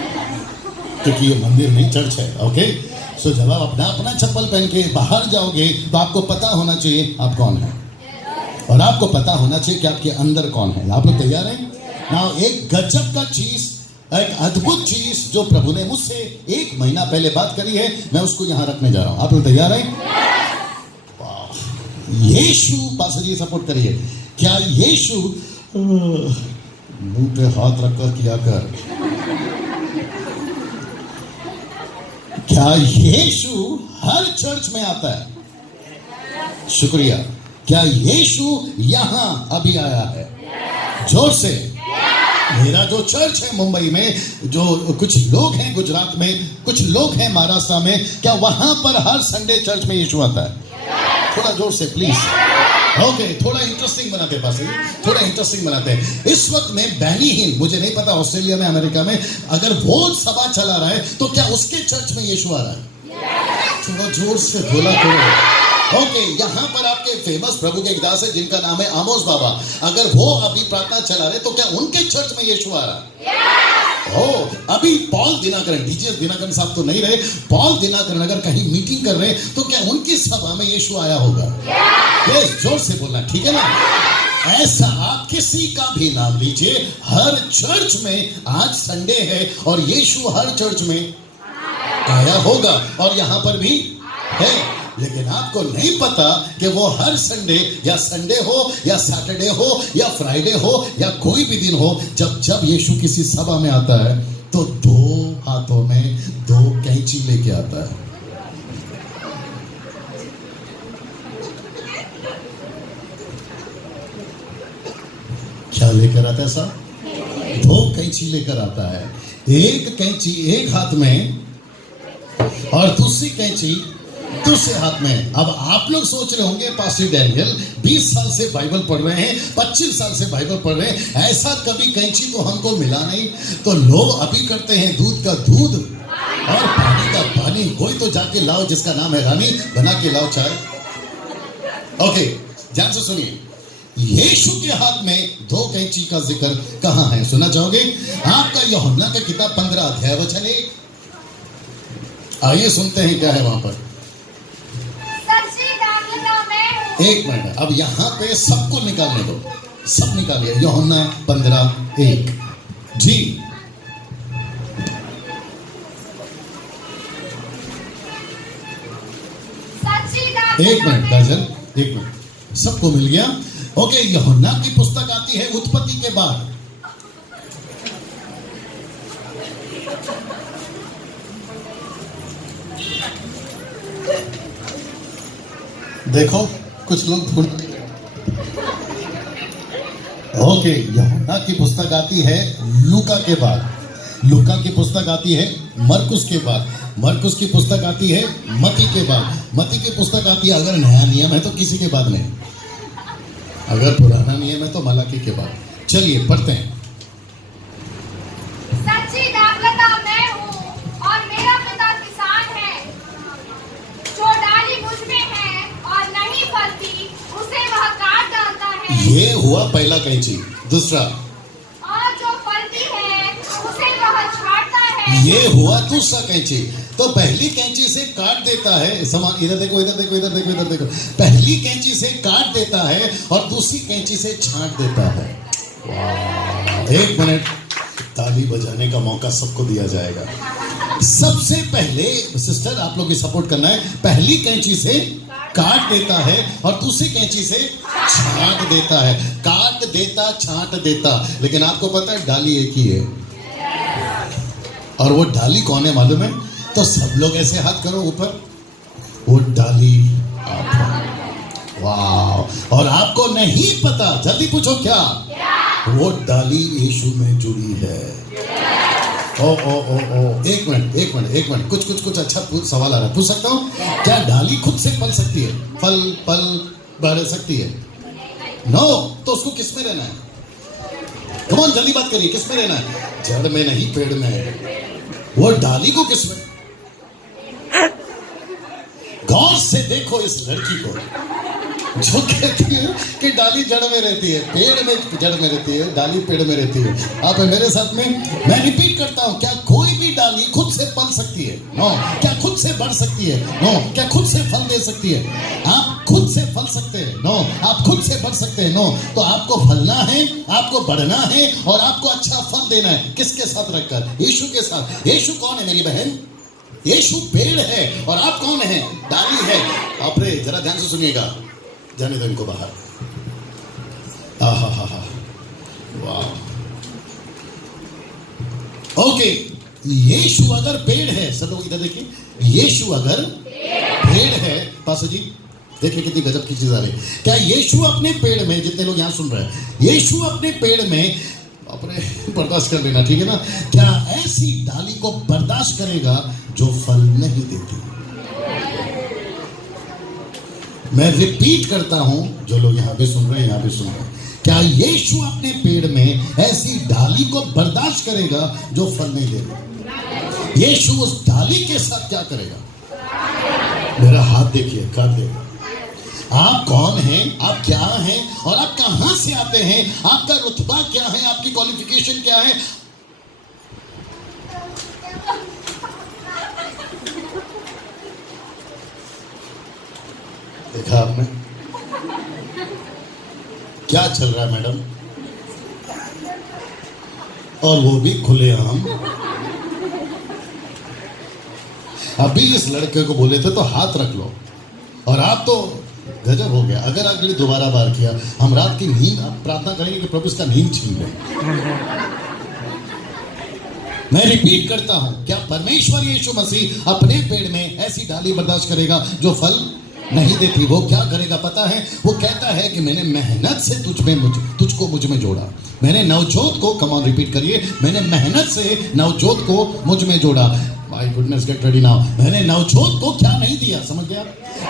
क्योंकि ये मंदिर नहीं चर्च है, ओके। सो जब आप अपना अपना चप्पल पहन के बाहर जाओगे तो आपको पता होना चाहिए आप कौन है, और आपको पता होना चाहिए कि आपके अंदर कौन है। आप लोग तैयार हैं? नाउ एक गजब का चीज, एक अद्भुत चीज जो प्रभु ने मुझसे 1 महीना पहले बात करी है, मैं उसको यहां रखने जा रहा हूं। आप लोग तैयार हैं? यीशु, पास्टर जी सपोर्ट करिए। क्या यीशु, मुंह पे हाथ रखकर किया कर, क्या यीशु हर चर्च में आता है? शुक्रिया। क्या यीशु यहां अभी आया है? जोर से। मेरा जो चर्च है मुंबई में, जो कुछ लोग हैं गुजरात में, कुछ लोग हैं महाराष्ट्र में, क्या वहां पर हर संडे चर्च में यीशु आता है? थोड़ा जोर से प्लीज। ओके, थोड़ा इंटरेस्टिंग बनाते पास, थोड़ा इंटरेस्टिंग बनाते हैं। इस वक्त में बैनी हिल, मुझे नहीं पता ऑस्ट्रेलिया में, अमेरिका में, अगर वो सभा चला रहा है तो क्या उसके चर्च में यीशु आ रहा है? थोड़ा जोर से बोला करो। ओके, यहाँ पर आपके फेमस प्रभु के एक दास है जिनका नाम है आमोस बाबा, अगर वो अभी प्रार्थना चला रहे तो क्या उनके चर्च में यीशु आ रहा है? अभी पॉल दिनाकरन, डीजीएस दिनाकरन साहब तो नहीं रहे, पॉल दिनाकरन अगर कहीं मीटिंग कर रहे हैं तो क्या उनकी सभा में यीशु आया होगा? यस, जोर से बोलना, ठीक है ना? ऐसा आप किसी का भी नाम लीजिए, हर चर्च में आज संडे है और यीशु हर चर्च में आया होगा, और यहां पर भी है, लेकिन आपको नहीं पता कि वो हर संडे, या संडे हो या सैटरडे हो या फ्राइडे हो या कोई भी दिन हो, जब यीशु किसी सभा में आता है तो 2 हाथों में 2 कैंची लेके आता है। क्या लेकर आता है साहब? 2 कैंची लेकर आता है। एक कैंची एक हाथ में और दूसरी कैंची दूसरे हाथ में। अब आप लोग सोच रहे होंगे पास्टर डैनियल 20 साल से बाइबल पढ़ रहे हैं, 25 साल से बाइबल पढ़ रहे हैं, ऐसा कभी कैंची तो हमको मिला नहीं। तो लोग अभी करते हैं दूध का दूध और पानी का पानी। कोई तो जाके लाओ जिसका नाम है रानी, बना के लाओ चाय। ओके, ध्यान से सुनिए, यीशु के हाथ में 2 कैंची का जिक्र कहां है? सुना चाहोगे? आपका यूहन्ना का किताब 15 अध्याय वचन 1। आइए सुनते हैं क्या है वहां पर। एक मिनट, अब यहां पे सबको निकालने दो, सब निकालिए। यूहन्ना 15:1 जी। एक मिनट काजल, एक मिनट, सबको मिल गया? ओके, यूहन्ना की पुस्तक आती है उत्पत्ति के बाद। देखो कुछ लोग भूल। ओके, यूहन्ना की पुस्तक आती है लूका के बाद, लूका की पुस्तक आती है मरकुस के बाद, मरकुस की पुस्तक आती है मती के बाद, मती की पुस्तक आती है, अगर नया नियम है तो किसी के बाद नहीं, अगर पुराना नियम है तो मलाकी के बाद। चलिए पढ़ते हैं। सच्ची दाखलता मैं हूँ और मेरा पिता किसान है। जो डाली मुझ में है और नहीं फलती उसे वह काट डालता है। ये हुआ पहला कैंची। दूसरा, और जो फलती है उसे वह छांटता है। ये हुआ दूसरा कैंची। तो पहली कैंची से काट देता है, समान, इधर देखो, इधर देखो, इधर देखो, इधर देखो। पहली कैंची से काट देता है और दूसरी कैंची से छांट देता है। वाह, 1 मिनट, ताली बजाने का मौका सबको दिया जाएगा। सबसे पहले सिस्टर आप लोग की सपोर्ट करना है, पहली कैंची से काट देता है और दूसरी कैंची से छांट देता है। काट देता, छांट देता, लेकिन आपको पता है डाली एक ही है, और वो डाली कौन है मालूम है? तो सब लोग ऐसे हाथ करो ऊपर, वो डाली आप। वाह, और आपको नहीं पता, जल्दी पूछो क्या? वो डाली यीशु में जुड़ी है। ओ ओ ओ ओ, एक मिनट, एक मिनट, एक मिनट, कुछ अच्छा सवाल आ रहा है, पूछ सकता हूँ? क्या डाली खुद से फल सकती है? फल बढ़ सकती है? नो, तो उसको किस में रहना है? कम ऑन, जल्दी बात करिए, किस में रहना है? जड़ में नहीं, पेड़ में है। वो डाली को किस में? गौर से देखो इस लड़की को, जो कहती है कि डाली जड़ में रहती है, पेड़ में जड़ में रहती है, डाली पेड़ में रहती है। आप हैं मेरे साथ में? मैं रिपीट करता हूं, क्या कोई भी डाली खुद से पल सकती है? नो। क्या खुद से बढ़ सकती है? नो। क्या खुद से फल दे सकती है? आप खुद से फल सकते हैं? नो। आप खुद से बढ़ सकते हैं? नो। तो आपको फलना है, आपको बढ़ना है और आपको अच्छा फल देना है। किसके साथ रखकर? यीशु के साथ। यीशु कौन है मेरी बहन? यीशु पेड़ है और आप कौन है? डाली है। आपरे जरा ध्यान से सुनिएगा, जाने दो इनको बाहर। आहा हा हा, वाह। ओके, यीशु अगर पेड़ है, सब लोग इधर देखिए, यीशु अगर पेड़ है, पास्टर जी देखिए कितनी गजब की चीज आ रही है। क्या यीशु अपने पेड़ में, जितने लोग यहां सुन रहे हैं, यीशु अपने पेड़ में, अपने बर्दाश्त कर लेना, ठीक है ना? क्या ऐसी डाली को बर्दाश्त करेगा जो फल नहीं देती? मैं रिपीट करता हूं, जो लोग यहां पे सुन रहे हैं, यहां पे सुन रहे हैं, क्या यीशु अपने पेड़ में ऐसी डाली को बर्दाश्त करेगा जो फल नहीं देगा? यीशु उस डाली के साथ क्या करेगा? मेरा हाथ देखिए, कर देगा। आप कौन हैं? आप क्या हैं? और आप कहां से आते हैं? आपका रुतबा क्या है? आपकी क्वालिफिकेशन क्या है? देखा आपने क्या चल रहा है मैडम? और वो भी खुलेआम। अभी इस लड़के को बोले थे तो हाथ रख लो, और आप तो गजब हो गया। अगर अगली दोबारा बार किया, हम रात की नींद प्रार्थना करेंगे कि प्रभु इसका नींद छीन ले। मैं रिपीट करता हूं, क्या परमेश्वर यीशु मसीह अपने पेड़ में ऐसी डाली बर्दाश्त करेगा जो फल नहीं देती? वो क्या करेगा पता है? वो कहता है कि मैंने मेहनत से तुझको मुझ में जोड़ा। मैंने नवजोत को, कम ऑन रिपीट करिए, मैंने मेहनत से नवजोत को मुझ में जोड़ा। My goodness, get ready now. मैंने नवजोत को क्या नहीं दिया, समझ गया?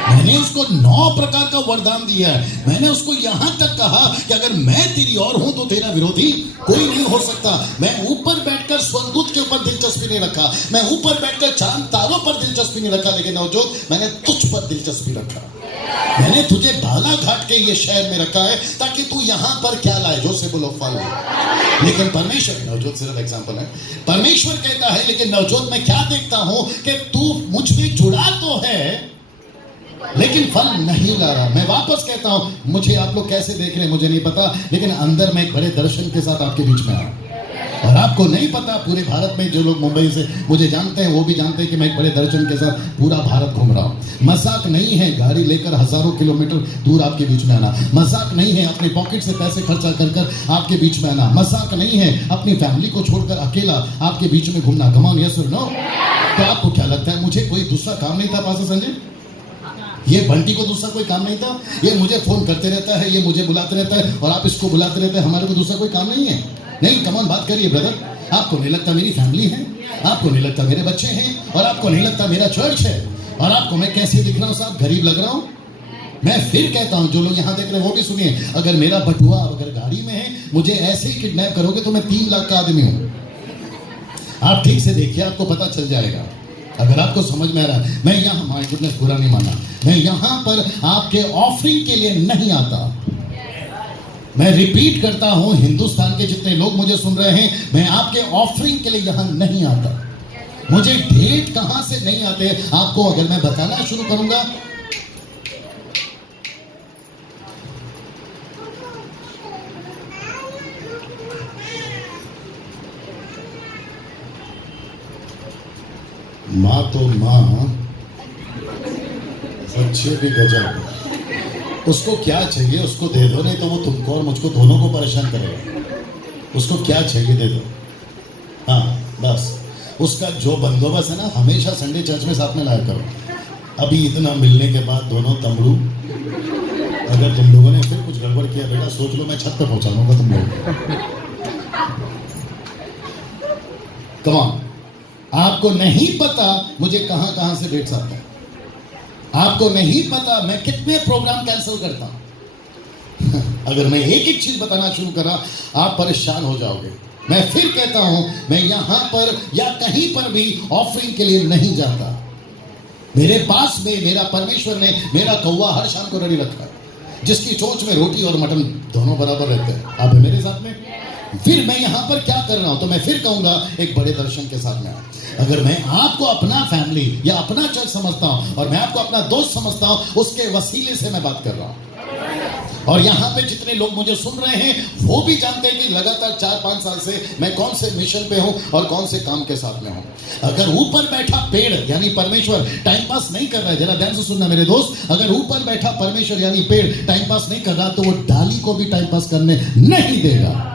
मैंने उसको 9 प्रकार का वरदान दिया है। मैंने उसको यहां तक कहा कि अगर मैं तेरी और हूं तो तेरा विरोधी कोई नहीं हो सकता। मैं ऊपर बैठकर स्वर्गदूत के ऊपर दिलचस्पी नहीं रखा, मैं ऊपर बैठकर चांद तारों पर दिलचस्पी नहीं रखा, लेकिन नवजोत मैंने तुझ पर दिलचस्पी रखा। मैंने तुझे बालाघाट के ये शहर में रखा है ताकि तू यहां पर क्या लाए, जो से बोलो फल। लेकिन परमेश्वर, नवजोत सिर्फ एग्जांपल है, परमेश्वर कहता है लेकिन नवजोत मैं क्या देखता हूं कि तू मुझ में जुड़ा तो है लेकिन फल नहीं ला रहा। मैं वापस कहता हूं, मुझे आप लोग कैसे देख रहे हैं मुझे नहीं पता, लेकिन अंदर मैं एक बड़े दर्शन के साथ आपके बीच में आया। और आपको नहीं पता, पूरे भारत में जो लोग मुंबई से मुझे जानते हैं वो भी जानते हैं कि मैं एक बड़े दर्शन के साथ पूरा भारत घूम रहा हूं। मजाक नहीं है गाड़ी लेकर हजारों किलोमीटर दूर आपके बीच में आना। मजाक नहीं है अपने पॉकेट से पैसे खर्चा कर कर आपके बीच में आना। मजाक नहीं है अपनी फैमिली को छोड़कर अकेला आपके बीच में घूमना। कम ऑन, यस और नो? तो आपको क्या लगता है मुझे कोई दूसरा काम नहीं था पास्टर संजय? ये बंटी को दूसरा कोई काम नहीं था? ये मुझे फोन करते रहता है, ये मुझे बुलाते रहता है, और आप इसको बुलाते रहते हैं, हमारे को दूसरा कोई काम नहीं है? नहीं, कम ऑन, बात करिए ब्रदर। आपको नहीं लगता मेरी फैमिली है? आपको नहीं लगता मेरे बच्चे हैं? और आपको नहीं लगता मेरा चर्च है? और आपको मैं कैसे दिख रहा हूं साहब? गरीब लग रहा हूं? मैं फिर कहता हूं, जो लोग यहां देख रहे हैं वो भी सुनिए, अगर मेरा बटुआ अगर गाड़ी में है, मुझे ऐसे ही किडनैप करोगे तो मैं 3 लाख का आदमी हूं। आप ठीक से देखिए, आपको पता चल जाएगा। अगर आपको समझ में आ रहा है, मैं यहाँ, माय गुडनेस, बुरा नहीं माना, मैं यहाँ पर आपके ऑफरिंग के लिए नहीं आता। मैं रिपीट करता हूँ, हिंदुस्तान के जितने लोग मुझे सुन रहे हैं, मैं आपके ऑफरिंग के लिए यहाँ नहीं आता। मुझे डेट कहाँ से नहीं आते आपको अगर मैं बताना शुरू करूंगा, माँ तो माँ, बच्चे भी गजब। उसको क्या चाहिए उसको दे दो, नहीं तो वो तुमको और मुझको दोनों को परेशान करेगा। उसको क्या चाहिए दे दो, हाँ बस। उसका जो बंदोबस्त है ना, हमेशा संडे चर्च में साथ में लाया करो। अभी इतना मिलने के बाद दोनों तमरू, अगर तुम लोगों ने फिर कुछ गड़बड़ किया बेटा, सोच लो मैं छत पर पहुंचा दूंगा तुम लोग। कम ऑन, आपको नहीं पता मुझे कहां कहां से डेट्स आता है। आपको नहीं पता मैं कितने प्रोग्राम कैंसिल करता हूं। अगर मैं एक एक चीज बताना शुरू करा, आप परेशान हो जाओगे। मैं फिर कहता हूं, मैं यहां पर या कहीं पर भी ऑफरिंग के लिए नहीं जाता। मेरे पास में मेरा परमेश्वर ने मेरा कौवा हर शाम को रेडी रखा है। जिसकी चोंच में रोटी और मटन दोनों बराबर रहते हैं। आप हैं मेरे साथ में? फिर मैं यहां पर क्या कर रहा हूं? तो मैं फिर कहूंगा एक बड़े दर्शन के साथ में, अगर मैं आपको अपना फैमिली या अपना चर्च समझता हूं और मैं आपको अपना दोस्त समझता हूं, उसके वसीले से मैं बात कर रहा हूं। और यहां पे जितने लोग मुझे सुन रहे हैं वो भी जानते हैं कि लगातार 4-5 साल से मैं कौन से मिशन पे हूं और कौन से काम के साथ में हूं। अगर ऊपर बैठा पेड़ यानी परमेश्वर टाइम पास नहीं कर रहा है, जरा ध्यान से सुनना मेरे दोस्त, अगर ऊपर बैठा परमेश्वर यानी पेड़ टाइम पास नहीं कर रहा तो वो डाली को भी टाइम पास करने नहीं देगा।